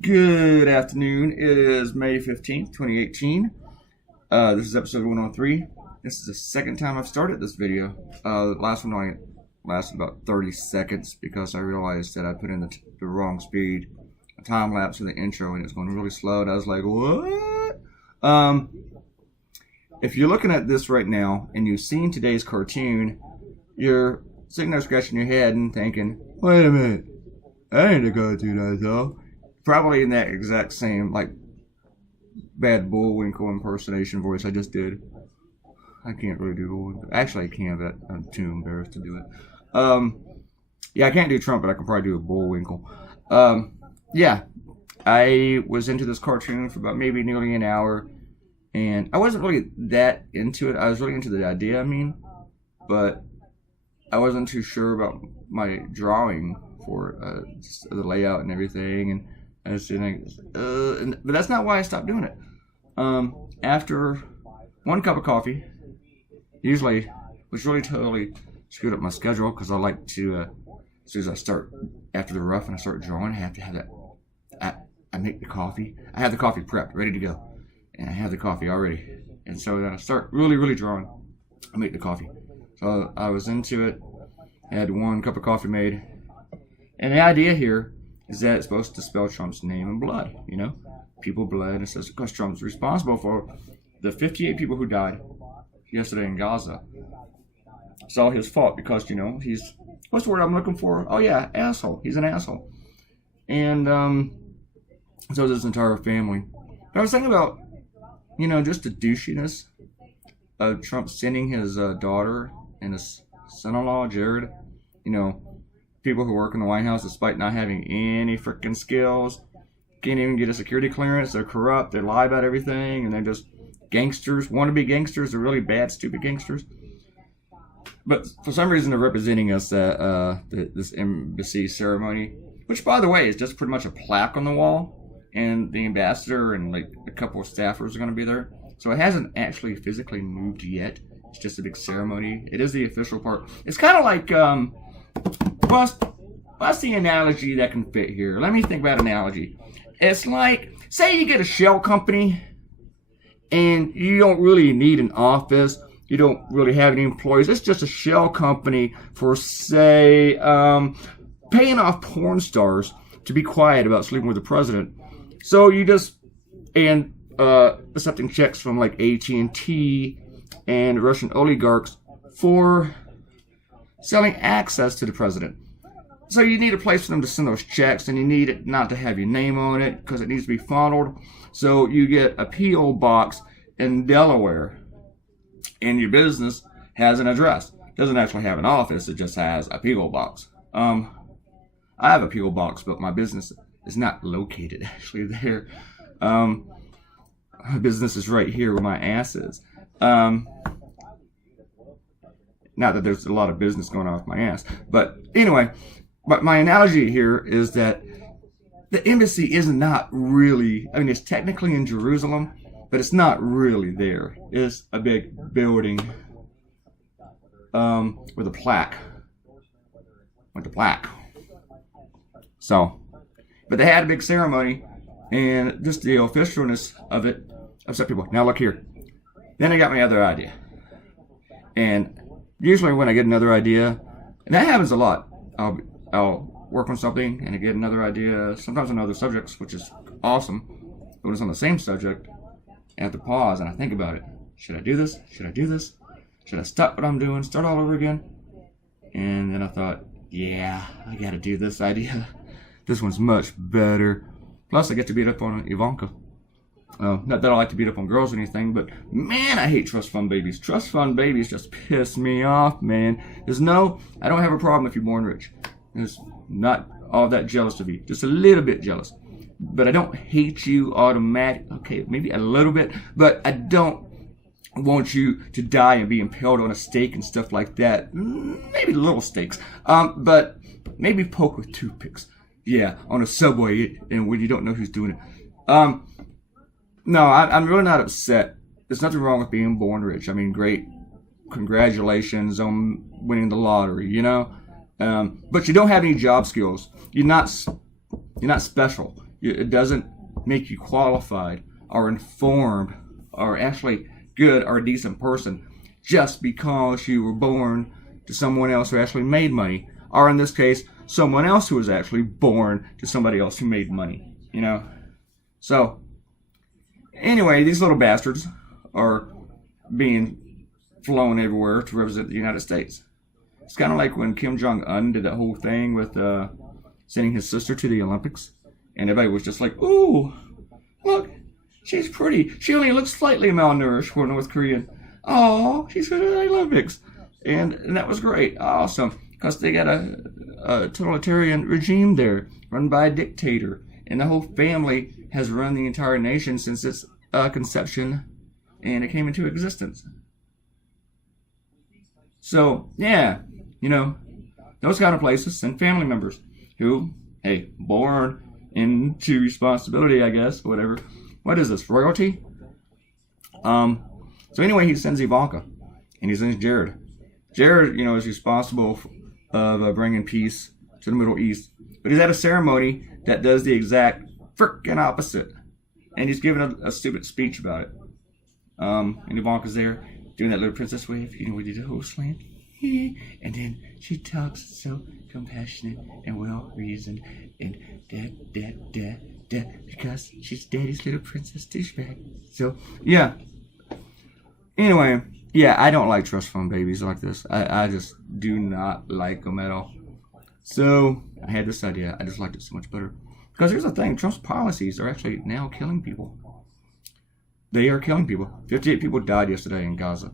Good afternoon. It is May 15th, 2018. This is episode 103. This is the second time I've started this video. The last one only lasted about 30 seconds because I realized that I put in the wrong speed. A time lapse in the intro and it's going really slow, and I was like, what? If you're looking at this right now and you've seen today's cartoon, you're sitting there scratching your head and thinking, wait a minute, that ain't a cartoon I saw. Probably in that exact same, like, bad Bullwinkle impersonation voice I just did. I can't really do Bullwinkle. Actually, I can, but I'm too embarrassed to do it. Yeah, I can't do Trump, but I can probably do a Bullwinkle. Yeah, I was into this cartoon for about maybe nearly an hour, and I wasn't really that into it. I was really into the idea, but I wasn't too sure about my drawing for the layout and everything, and I was but that's not why I stopped doing it. After one cup of coffee, usually, which really totally screwed up my schedule because I like to, as soon as I start, after the rough and I start drawing, I have to have that, I make the coffee. I have the coffee prepped, ready to go. And I have the coffee already. And so then I start really drawing. I make the coffee. So I was into it. I had one cup of coffee made. And the idea here is that it's supposed to spell Trump's name in blood, you know? People bled, and it says, because Trump's responsible for the 58 people who died yesterday in Gaza. It's all his fault because, you know, he's, what's the word I'm looking for? Oh yeah, asshole. He's an asshole. And so is his entire family. But I was thinking about, you know, just the douchiness of Trump sending his daughter and his son-in-law, Jared, you know, people who work in the White House despite not having any freaking skills, can't even get a security clearance, they're corrupt, they lie about everything, and they're just gangsters, wannabe gangsters, they're really bad, stupid gangsters. But for some reason they're representing us at this embassy ceremony, which by the way is just pretty much a plaque on the wall, and the ambassador and like a couple of staffers are going to be there. So it hasn't actually physically moved yet, it's just a big ceremony. It is the official part. It's kind of like, what's the analogy that can fit here? Let me think about an analogy. It's like, say you get a shell company and you don't really need an office. You don't really have any employees. It's just a shell company for, say, paying off porn stars to be quiet about sleeping with the president. So you just, and accepting checks from like AT&T and Russian oligarchs for selling access to the president. So you need a place for them to send those checks, and you need it not to have your name on it because it needs to be funneled. So you get a P.O. box in Delaware, and your business has an address. It doesn't actually have an office, it just has a P.O. box. I have a P.O. box, but my business is not located actually there. My business is right here where my ass is. Not that there's a lot of business going on with my ass. But anyway, but my analogy here is that the embassy is not really, I mean, it's technically in Jerusalem, but it's not really there. It's a big building with a plaque. So, but they had a big ceremony, and just the officialness of it upset people. Now look here. Then I got my other idea. And usually when I get another idea, and that happens a lot, I'll work on something and I get another idea, sometimes on other subjects, which is awesome. But when it's on the same subject, I have to pause and I think about it. Should I do this? Should I do this? Should I stop what I'm doing, start all over again? And then I thought, yeah, I gotta do this idea. This one's much better. Plus I get to beat up on Ivanka. Not that I like to beat up on girls or anything, but man, I hate trust fund babies. Trust fund babies just piss me off, man. I don't have a problem if you're born rich. There's not all that jealous of you. Just a little bit jealous. But I don't hate you automatically. Okay, maybe a little bit, but I don't want you to die and be impaled on a stake and stuff like that. Maybe little stakes. But maybe poke with toothpicks. Yeah, on a subway and when you don't know who's doing it. No, I'm really not upset. There's nothing wrong with being born rich. I mean, great. Congratulations on winning the lottery, you know? But you don't have any job skills. You're not special. It doesn't make you qualified or informed or actually good or a decent person just because you were born to someone else who actually made money, or in this case, someone else who was actually born to somebody else who made money, you know? So, anyway, these little bastards are being flown everywhere to represent the United States. It's kind of like when Kim Jong-un did that whole thing with sending his sister to the Olympics, and everybody was just like, ooh, look, she's pretty. She only looks slightly malnourished for North Korean. Oh, she's going to the Olympics. And that was great. Awesome. Because they got a totalitarian regime there, run by a dictator. And the whole family has run the entire nation since its conception, and it came into existence. So, yeah, you know, those kind of places and family members who, hey, born into responsibility, I guess, whatever. What is this, royalty? So anyway, he sends Ivanka, and he sends Jared. Jared, you know, is responsible of bringing peace to the Middle East. But he's at a ceremony that does the exact frickin' opposite. And he's giving a stupid speech about it. And Ivanka's there doing that little princess wave, you know, we did the whole slam. And then she talks so compassionate and well-reasoned and because she's daddy's little princess douchebag. So, yeah. Anyway, yeah, I don't like trust fund babies like this. I just do not like them at all. So, I had this idea. I just liked it so much better. Because here's the thing. Trump's policies are actually now killing people. They are killing people. 58 people died yesterday in Gaza.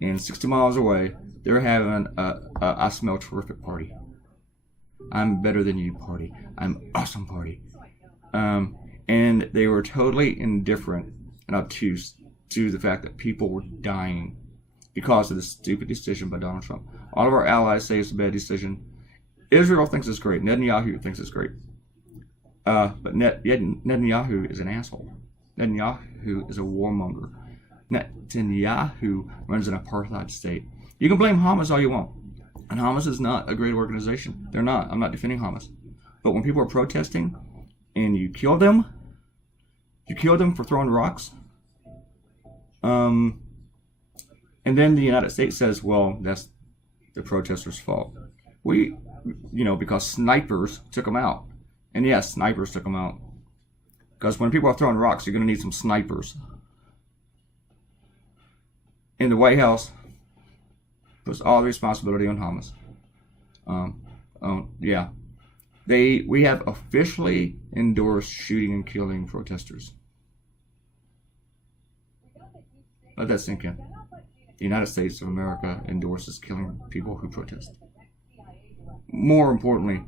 And 60 miles away, they're having a I smell terrific party. I'm better than you party. I'm awesome party. And they were totally indifferent and obtuse to the fact that people were dying because of this stupid decision by Donald Trump. All of our allies say it's a bad decision. Israel thinks it's great. Netanyahu thinks it's great. But Netanyahu is an asshole. Netanyahu is a warmonger. Netanyahu runs an apartheid state. You can blame Hamas all you want. And Hamas is not a great organization. They're not. I'm not defending Hamas. But when people are protesting and you kill them for throwing rocks, and then the United States says, well, that's the protesters' fault. Because snipers took them out. And yes, snipers took them out. Because when people are throwing rocks, you're going to need some snipers. And the White House puts all the responsibility on Hamas. Yeah. We have officially endorsed shooting and killing protesters. Let that sink in. The United States of America endorses killing people who protest. More importantly,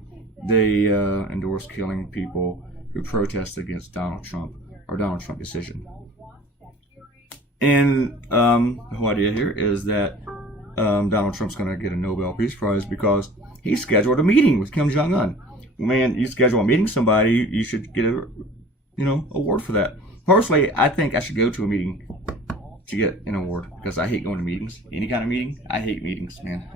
they endorse killing people who protest against Donald Trump or Donald Trump decision. And the whole idea here is that Donald Trump's going to get a Nobel Peace Prize because he scheduled a meeting with Kim Jong-un. Man, you schedule a meeting with somebody, you should get a award for that. Personally, I think I should go to a meeting to get an award because I hate going to meetings. Any kind of meeting, I hate meetings, man.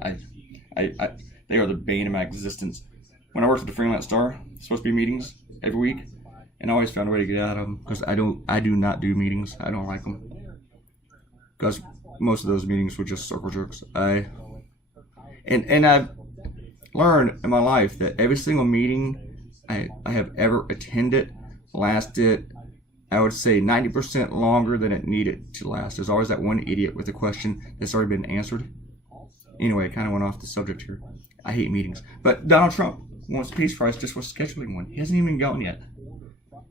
They are the bane of my existence. When I worked at the Freelance Star, supposed to be meetings every week, and I always found a way to get out of them because I do not do meetings. I don't like them because most of those meetings were just circle jerks. And I've learned in my life that every single meeting I have ever attended lasted, I would say, 90% longer than it needed to last. There's always that one idiot with a question that's already been answered. Anyway, I kind of went off the subject here. I hate meetings. But Donald Trump wants a Peace Prize just for scheduling one. He hasn't even gone yet.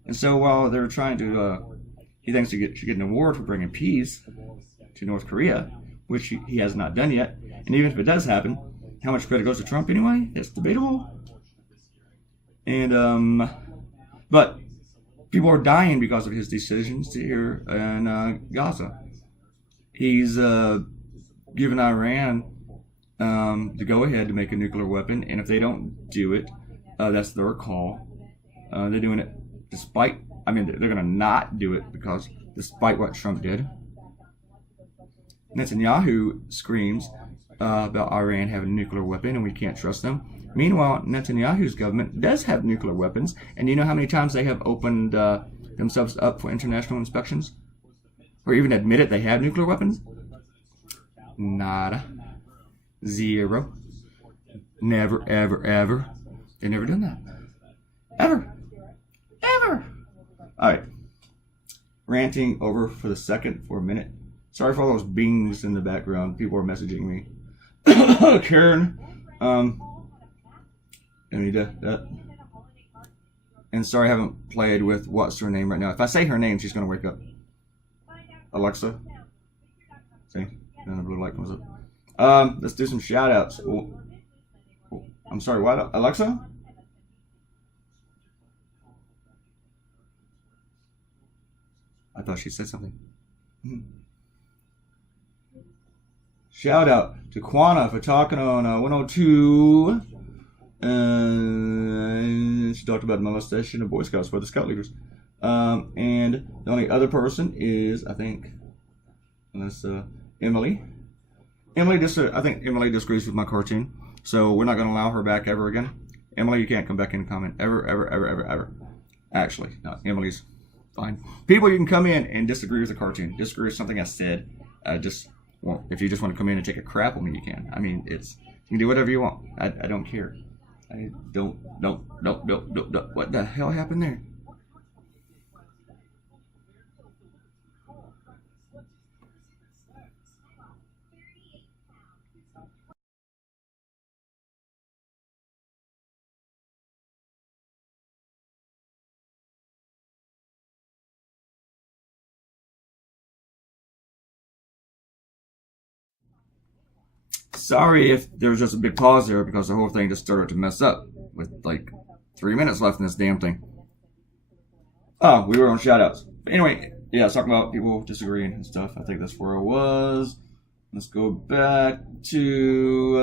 And so while they're trying to, he thinks he should get an award for bringing peace to North Korea, which he has not done yet. And even if it does happen, how much credit goes to Trump anyway? It's debatable. And, but people are dying because of his decisions here in Gaza. He's given Iran the go-ahead to make a nuclear weapon, and if they don't do it, that's their call. They're doing it despite, they're going to not do it because despite what Trump did. Netanyahu screams about Iran having a nuclear weapon and we can't trust them. Meanwhile, Netanyahu's government does have nuclear weapons, and do you know how many times they have opened themselves up for international inspections? Or even admitted they have nuclear weapons? Nada. Zero. Never, ever, ever. They've never done that. Ever. Ever. Alright. Ranting over for a minute. Sorry for all those bings in the background. People are messaging me. Karen. And sorry I haven't played with what's her name right now. If I say her name, she's going to wake up. Alexa. See? Then the blue light comes up. Let's do some shout outs. Oh, I'm sorry, what? Alexa? I thought she said something. Shout out to Quana for talking on 102. She talked about molestation of Boy Scouts by the Scout leaders. And the only other person is, I think, unless Emily. I think Emily disagrees with my cartoon, so we're not going to allow her back ever again. Emily, you can't come back in and comment ever. Actually, no, Emily's fine. People, you can come in and disagree with the cartoon, disagree with something I said. Well, if you just want to come in and take a crap on me, you can. I mean, you can do whatever you want. I don't care. I don't. What the hell happened there? Sorry if there was just a big pause there because the whole thing just started to mess up with like 3 minutes left in this damn thing. Oh, we were on shoutouts. But anyway, yeah, I was talking about people disagreeing and stuff. I think that's where I was. Let's go back to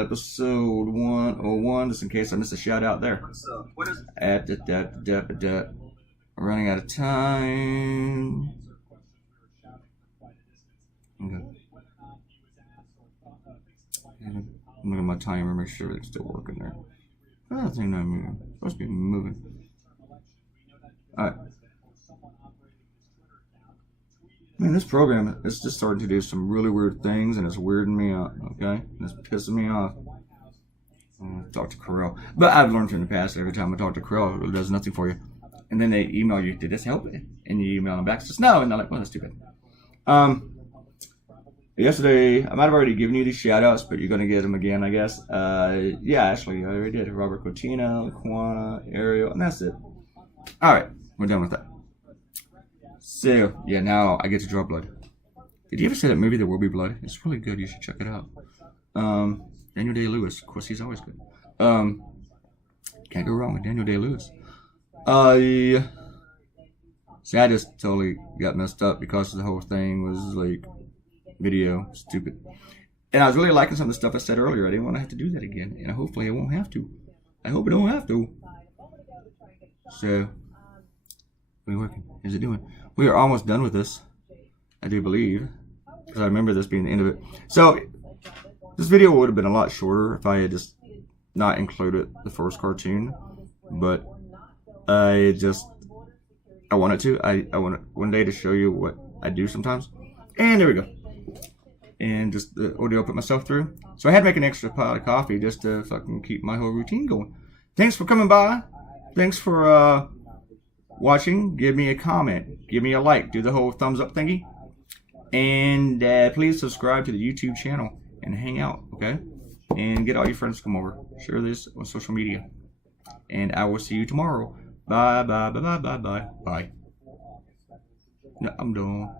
episode 101, just in case I missed a shout out there. So, what is We're running out of time. Okay. I'm looking at my timer, make sure it's still working there. I think not moving. It's supposed to be moving. Alright. Man, this program is just starting to do some really weird things, and it's weirding me out, okay? And it's pissing me off. I'm gonna talk to Corel. But I've learned in the past, every time I talk to Corel, it does nothing for you. And then they email you, did this help? And you email them back, says no, and they're like, well, that's stupid. Yesterday, I might have already given you these shout-outs, but you're going to get them again, I guess. Yeah, actually, I already did. Robert Cotino, Quana, Ariel, and that's it. Alright, we're done with that. So, yeah, now I get to draw blood. Did you ever see that movie, There Will Be Blood? It's really good. You should check it out. Daniel Day-Lewis. Of course, he's always good. Can't go wrong with Daniel Day-Lewis. See, I just totally got messed up because the whole thing was like video stupid. And I was really liking some of the stuff I said earlier. I didn't want to have to do that again. And hopefully I won't have to. I hope I don't have to. So, what are you working? How's it doing? We are almost done with this. I do believe. Because I remember this being the end of it. So, this video would have been a lot shorter if I had just not included the first cartoon. But I wanted to. I wanted one day to show you what I do sometimes. And there we go. And just the ordeal I put myself through. So I had to make an extra pot of coffee just to fucking keep my whole routine going. Thanks for coming by. Thanks for watching. Give me a comment. Give me a like. Do the whole thumbs up thingy. And please subscribe to the YouTube channel and hang out, okay? And get all your friends to come over. Share this on social media. And I will see you tomorrow. Bye, bye, bye, bye, bye, bye, bye. No, I'm done.